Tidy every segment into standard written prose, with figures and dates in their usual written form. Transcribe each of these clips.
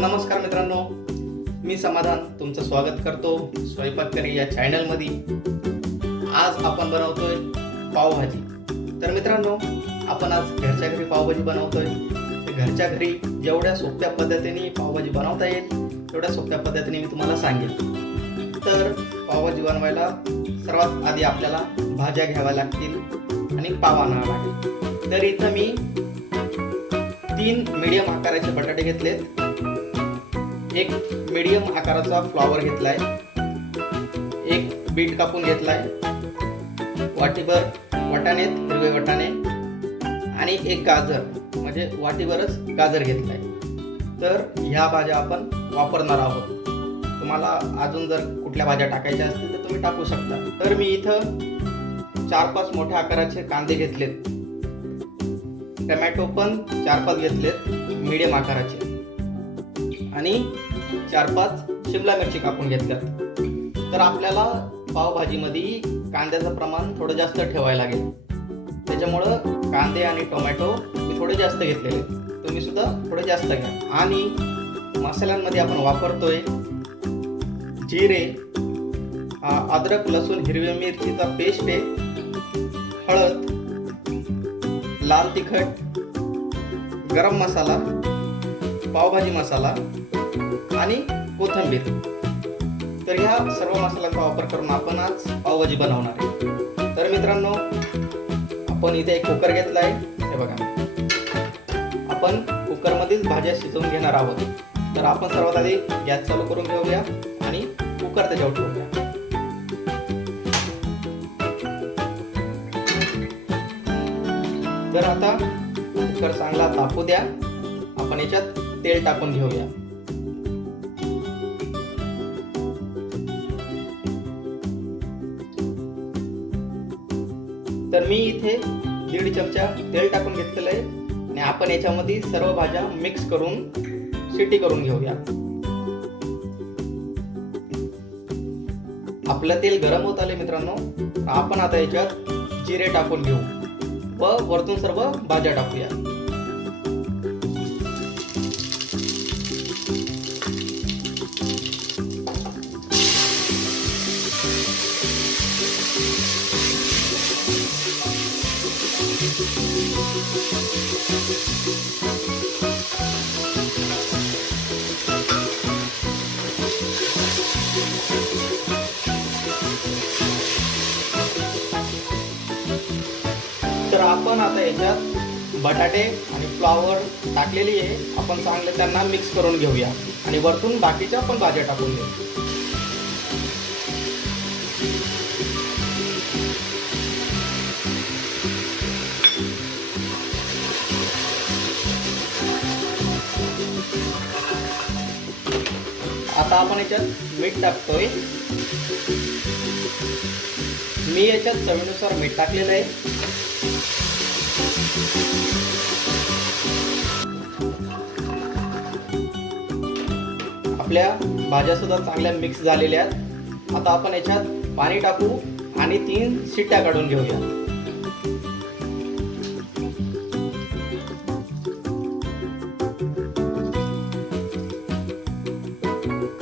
नमस्कार मित्रांनो, मी समाधान तुमचं स्वागत करतो स्वयंपाक करी या चॅनलमध्ये। आज आपण बनवतोय पावभाजी। तर मित्रांनो, आपण आज घरच्या घरी पावभाजी बनवतोय। घरच्या घरी जेवढ्या सोप्या पद्धतीने पावभाजी बनवता येईल तेवढ्या सोप्या पद्धतीने मी तुम्हाला सांगेन। तर पावभाजी बनवायला सर्वात आधी आपल्याला भाज्या घ्याव्या लागतील आणि पाव आणावा लागेल। तर इथं मी 3 मीडियम आकाराचे बटाटे घेतलेत, एक मीडियम आकाराचा फ्लॉवर घेतलाय, एक बीट कापून घेतलाय, वाटीभर वाटाणे हिरवे वाटाणे आणि एक गाजर म्हणजे वाटीभरच गाजर घेतलाय। तर ह्या भाज्या आपण वापरणार आहोत। तुम्हाला अजून जर कुठल्या भाज्या टाकायच्या असतील तर तुम्ही टाकू शकता। तर मी इथं 4-5 मोठ्या आकाराचे कांदे घेतलेत, टोमॅटो पण 4-5 घेतलेत मीडियम आकाराचे आणि 4-5 शिमला मिरची कापून घेतल्यात। तर आपल्याला पावभाजीमध्ये कांद्याचं प्रमाण थोडं जास्त ठेवायला लागेल, त्याच्यामुळं कांदे आणि टोमॅटो मी थोडे जास्त घेतलेले, तुम्ही सुद्धा थोडे जास्त घ्या। आणि मसाल्यांमध्ये आपण वापरतोय जिरे, अद्रक लसूण हिरवी मिरचीचा पेस्ट आहे, हळद, लाल तिखट, गरम मसाला, पावभाजी मसाला आणि कोथिंबीर। तर ह्या सर्व मसाल्यांचा वापर करून आपण आज पावभाजी बनवणार आहे। तर मित्रांनो, आपण इथे एक कुकर घेतलाय, हे बघा। आपण कुकरमध्येच भाज्या शिजवून घेणार आहोत। तर आपण सर्वात आधी गॅस चालू करून घेऊया आणि कुकर त्याच्यावर ठेवूया। तर आता कुकर चांगला तापू द्या, आपण याच्यात तेल टाकून घेऊया। तर मी इथे 1.5 चमचा तेल टाकून घेतलेलं आहे आणि आपण याच्यामध्ये सर्व भाज्या मिक्स करून शिटी करून घेऊया। आपलं तेल गरम होत आले मित्रांनो, आपण आता याच्यात जिरे टाकून घेऊ व वरतून सर्व भाज्या टाकूया। तर आपण आता याच्यात बटाटे आणि फ्लॉवर टाकलेली आहे, आपण चांगले त्यांना मिक्स करून घेऊया आणि वरतून बाकीच्या पण भाज्या टाकून घेऊ। आता आपण याच्यात मीठ टाकतोय, मी याच्यात चवीनुसार मीठ टाकलेलं आहे। आपल्या भाज्या सुद्धा चांगल्या मिक्स झालेल्या आहेत। आता आपण याच्यात पाणी टाकू आणि 3 शिट्ट्या काढून घेऊया।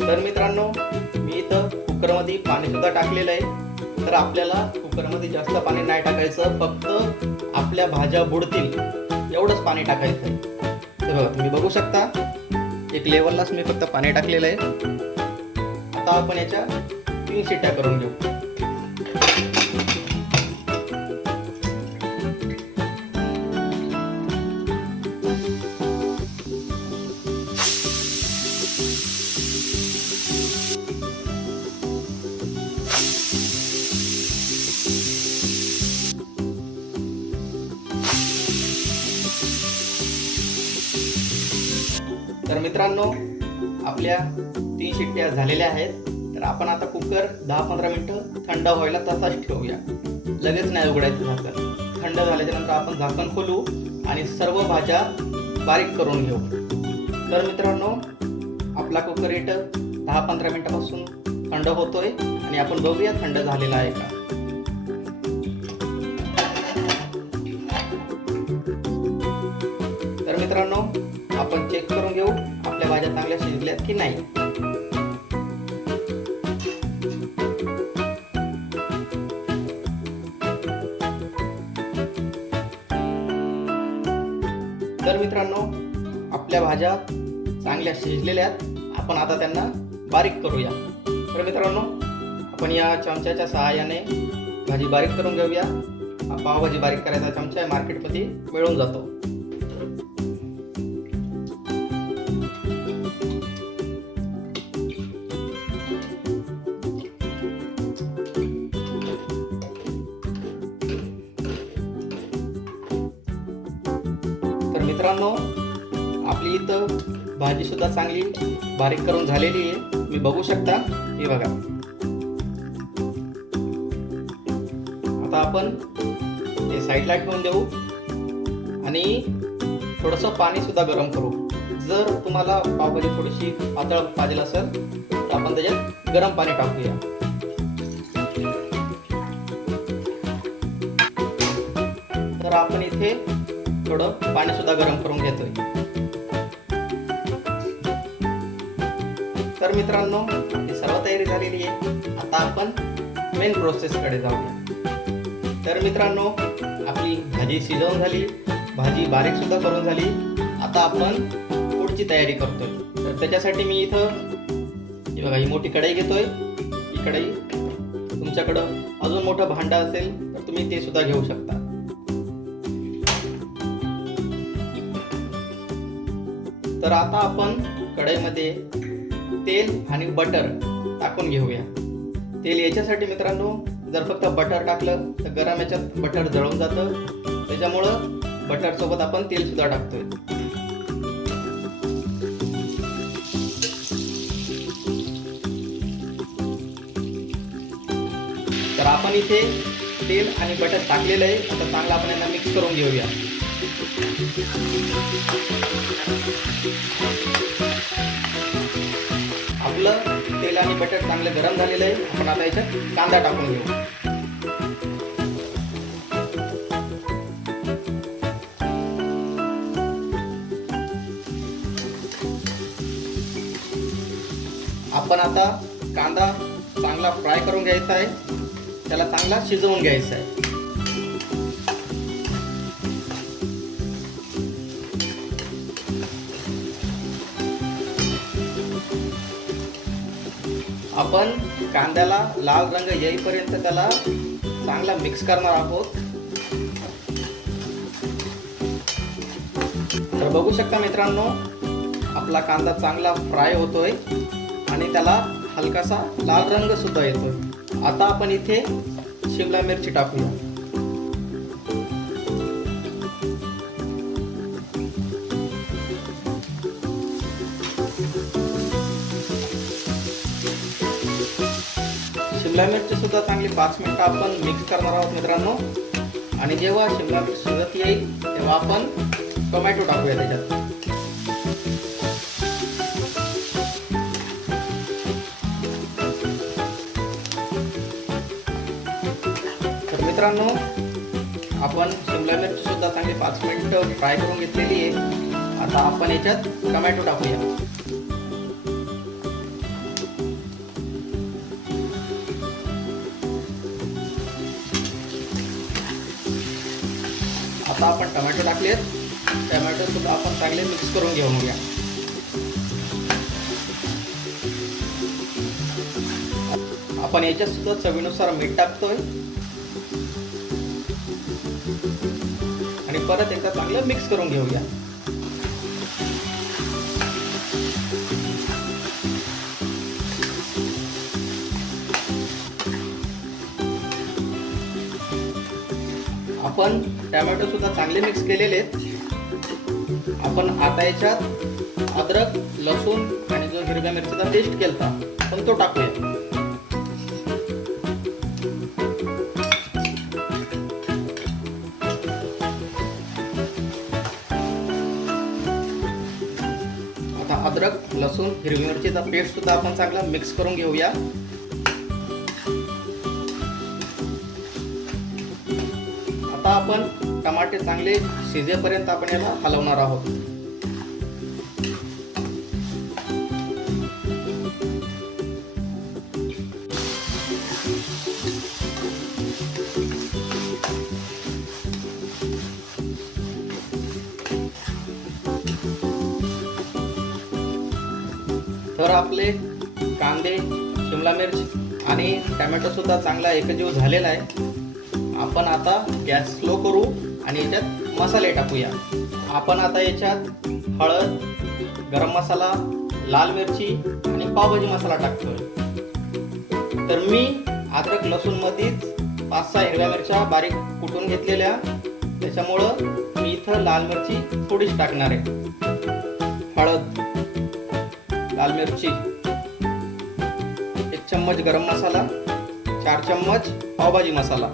तर मित्रांनो, मी इथं कुकरमध्ये पाणी सुद्धा टाकलेलं आहे। तर आपल्याला कुकरमध्ये जास्त पाणी नाही टाकायचं, फक्त आपल्या भाज्या बुडतील एवढंच पाणी टाकायचं आहे। तर बघा, तुम्ही बघू शकता एक लेवललाच मी फक्त पाणी टाकलेलं आहे। आता आपण याच्या 3 शिट्ट्या करून घेऊ। तर मित्रांनो, आपल्या 3 शिट्ट्या झालेल्या आहेत। तर आपण आता कुकर 10-15 मिनिटं थंड व्हायला तसाच ठेवूया, लगेच नाही उघडायचं झाकण। थंड झाल्याच्या नंतर आपण झाकण खोलू आणि सर्व भाज्या बारीक करून घेऊ। तर मित्रांनो, आपला कुकर इथं 10-15 मिनिटापासून थंड होतोय आणि आपण बघूया थंड झालेला आहे का। तर मित्रांनो, आपण चेक करून घेऊ आपल्या भाज्या चांगल्या शिजल्यात की नाही. तर मित्रांनो, आपल्या भाज्या चांगल्या शिजलेल्या आहेत. आपण आता त्यांना बारीक करूया. तर मित्रांनो, आपण या चमच्याच्या सहाय्याने भाजी बारीक करून घेऊया. हा पावभाजी बारीक करायचा चमचा आहे, मार्केटमध्ये मिळून जातो. तर मित्रांनो, आपली इथं भाजी सुद्धा चांगली बारीक करून झालेली आहे. तुम्ही बघू शकता, हे बघा. आता आपण हे साईडला ठेवून देऊ आणि थोडंसं पाणी सुद्धा गरम करू. जर तुम्हाला पावभाजी थोडीशी पातळ पाहिजे असेल तर आपण त्याच्यात गरम पाणी टाकूया. तर आपण इथे थोडं पाणी सुद्धा गरम करून घेतोय. तर मित्रांनो, ही सर्व तयारी झालेली आहे. आता आपण मेन प्रोसेसकडे जाऊया. तर मित्रांनो, आपली भाजी शिजवून झाली, भाजी बारीक सुद्धा करून झाली. आता आपण पुढची तयारी करतोय. तर त्याच्यासाठी मी इथं ही बघा, ही मोठी कढई घेतोय. ही कढई, तुमच्याकडं अजून मोठं भांडं असेल तर तुम्ही ते सुद्धा घेऊ शकता. तर आता आपण कढईमध्ये तेल आणि बटर टाकून घेऊया. तेल याच्यासाठी मित्रांनो, जर फक्त बटर टाकलं तर गरम याच्यात बटर जळून जातं. त्याच्यामुळं बटर सोबत आपण तेल सुद्धा टाकतोय. तर आपण इथे तेल आणि बटर टाकलेलं आहे. आता चांगलं आपण यांना मिक्स करून घेऊया. आपलं तेल आणि बटर चांगलं गरम झालेलं आहे. आपण आता याच्यात कांदा टाकून घेऊ. आपण आता कांदा चांगला फ्राय करून घ्यायचा आहे. त्याला चांगला शिजवून घ्यायचा आहे. आपण कांद्याला लाल रंग येईपर्यंत त्याला चांगला मिक्स करणार आहोत. तर बघू शकता मित्रांनो, आपला कांदा चांगला फ्राय होतोय आणि त्याला हलकासा लाल रंग सुद्धा येतोय. आता आपण इथे शिमला मिरची टाकूया. शिमला मिरची सुद्धा चांगली 5 मिनिटं आपण मिक्स करणार आहोत मित्रांनो. आणि जेव्हा शिमला मिरची शिजत येईल तेव्हा आपण टोमॅटो टाकूया त्याच्यात. तर मित्रांनो, आपण शिमला मिरची सुद्धा चांगली 5 मिनिटं फ्राय करून घेतलेली आहे. आता आपण याच्यात टोमॅटो टाकूया. आता आपण टोमॅटो टाकलेत. टोमॅटो सुद्धा आपण चांगले मिक्स करून घेऊया. आपण याच्यात सुद्धा चवीनुसार मीठ टाकतोय आणि परत एकदा चांगलं मिक्स करून घेऊया. आपण टोमॅटो सुद्धा चांगले मिक्स केलेले आहेत. आपण आता याच्यात अद्रक, लसूण आणि जो हिरव्या मिरचीचा पेस्ट केलता आपण तो टाकूया. आता अद्रक, लसूण, हिरवी मिरचीचा पेस्ट सुद्धा आपण चांगला मिक्स करून घेऊया. आता आपण टमाटे चांगले शिजेपर्यंत आपण याला हलवणार आहोत. यावर आपले कांदे, शिमला मिर्च आणि टमॅटो सुद्धा चांगला एकजीव झालेला आहे. आपण आता गॅस स्लो करू आणि याच्यात मसाले टाकूया. आपण आता याच्यात हळद, गरम मसाला, लाल मिरची आणि पावभाजी मसाला टाकतोय. तर मी अद्रक लसूण मध्येच 5-6 हिरव्या मिरच्या बारीक कुटून घेतलेल्या, त्याच्यामुळं मी इथं लाल मिरची थोडीच टाकणार आहे. हळद, लाल मिरची, 1 चम्मच गरम मसाला, 4 चम्मच पावभाजी मसाला.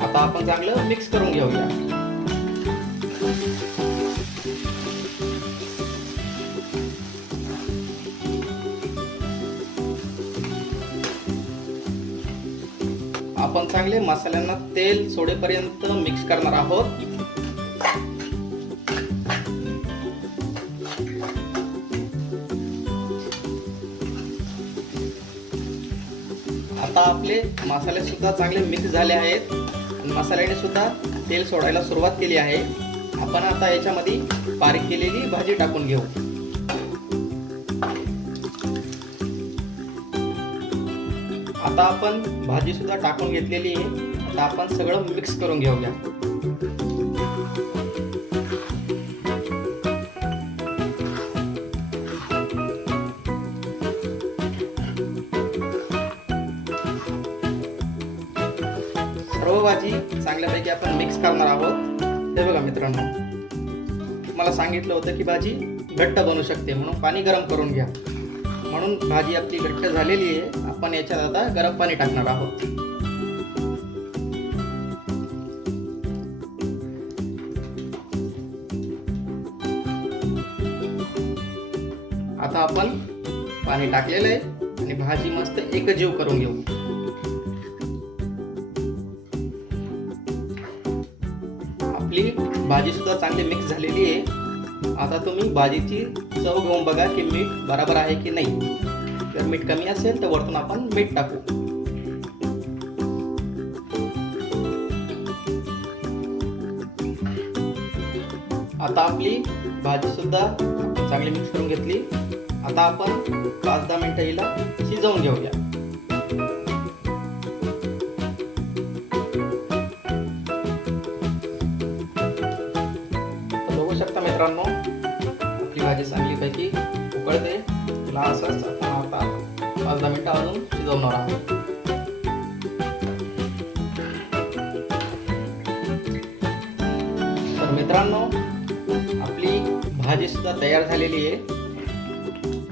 आता आपण चांगलं मिक्स करून घेऊया. आपण चांगले मसाल्यांना तेल सोडेपर्यंत मिक्स करणार आहोत. आता आपले मसाले सुद्धा चांगले मिक्स झाले आहेत आणि मसाल्याने सुद्धा तेल सोडायला सुरुवात केली आहे. आपण आता याच्यामध्ये बारीक केलेली भाजी टाकून घेऊ. आता आपण भाजी सुद्धा टाकून घेतलेली आहे. आता आपण सगळं मिक्स करून घेऊया. सर्व भाजी चांगल्यापैकी आपण मिक्स करणार आहोत. हे बघा मित्रांनो, मला सांगितलं होतं की भाजी घट्ट बनू शकते, म्हणून पाणी गरम करून घ्या. म्हणून भाजी आपली घट्ट झालेली आहे. आपण याच्यात आता गरम पाणी टाकणार आहोत. आता आपण पाणी टाकलेलं आहे आणि भाजी मस्त एकजीव करून घेऊ. आपली भाजी सुद्धा चांगली मिक्स झालेली आहे. आता तुम्ही भाजीची चव घेऊन बघा की मीठ बरोबर आहे की नाही. जर मीठ कमी असेल तर वरतून आपण मीठ टाकू. आता आपली भाजी सुद्धा चांगली मिक्स करून घेतली. आता आपण 5-10 मिनिटं हिला शिजवून घेऊया. बघू शकता मित्रांनो, आपली भाजी चांगलीपैकी उकळते. तिला असंच आपण आता 5-10 मिनिटं अजून शिजवणार आहोत. तर मित्रांनो, आपली भाजी सुद्धा तयार झालेली आहे.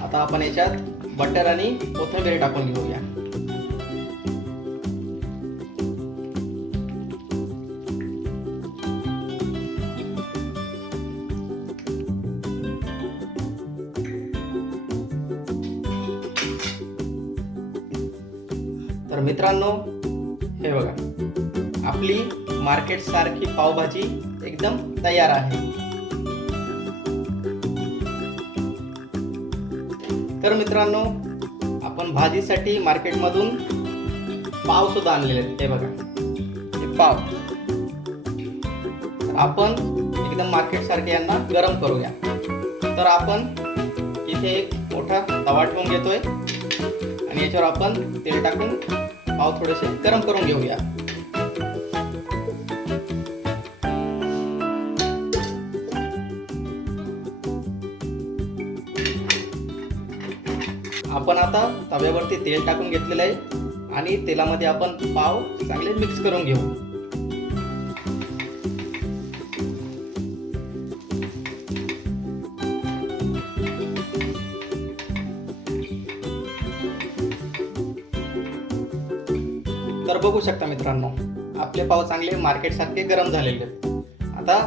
आता आपण याच्यात बटर आणि कोथिंबीर टाकून घेऊया. तर मित्रांनो, हे बघा, आपली मार्केट सारखी पावभाजी एकदम तयार आहे. तर मित्रांनो, आपण भाजीसाठी मार्केटमधून पाव सुद्धा आणलेले आहेत. हे बघा, हे पाव. तर आपण एकदम मार्केट सारखे यांना गरम करूया. तर आपण इथे एक मोठा तवा ठेवून घेतोय आणि याच्यावर आपण तेल टाकून पाव थोडेसे गरम करून घेऊया. आपण आता तव्यावरती तेल टाकून घेतलेलं आहे आणि तेलामध्ये आपण पाव चांगले मिक्स करून घेऊ. तर बघू शकता मित्रांनो, आपले पाव चांगले मार्केट सारखे गरम झालेले आहेत. आता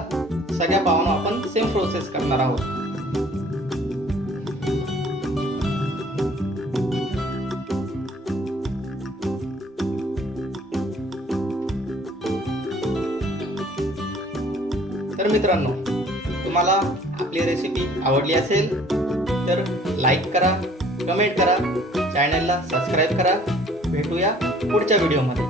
सगळ्या पावांना आपण सेम प्रोसेस करणार आहोत. तर मित्रांनो, तुम्हाला आपली रेसिपी आवडली असेल तर लाईक करा, कमेंट करा, चॅनलला सबस्क्राईब करा. भेटूया पुढच्या व्हिडिओमध्ये.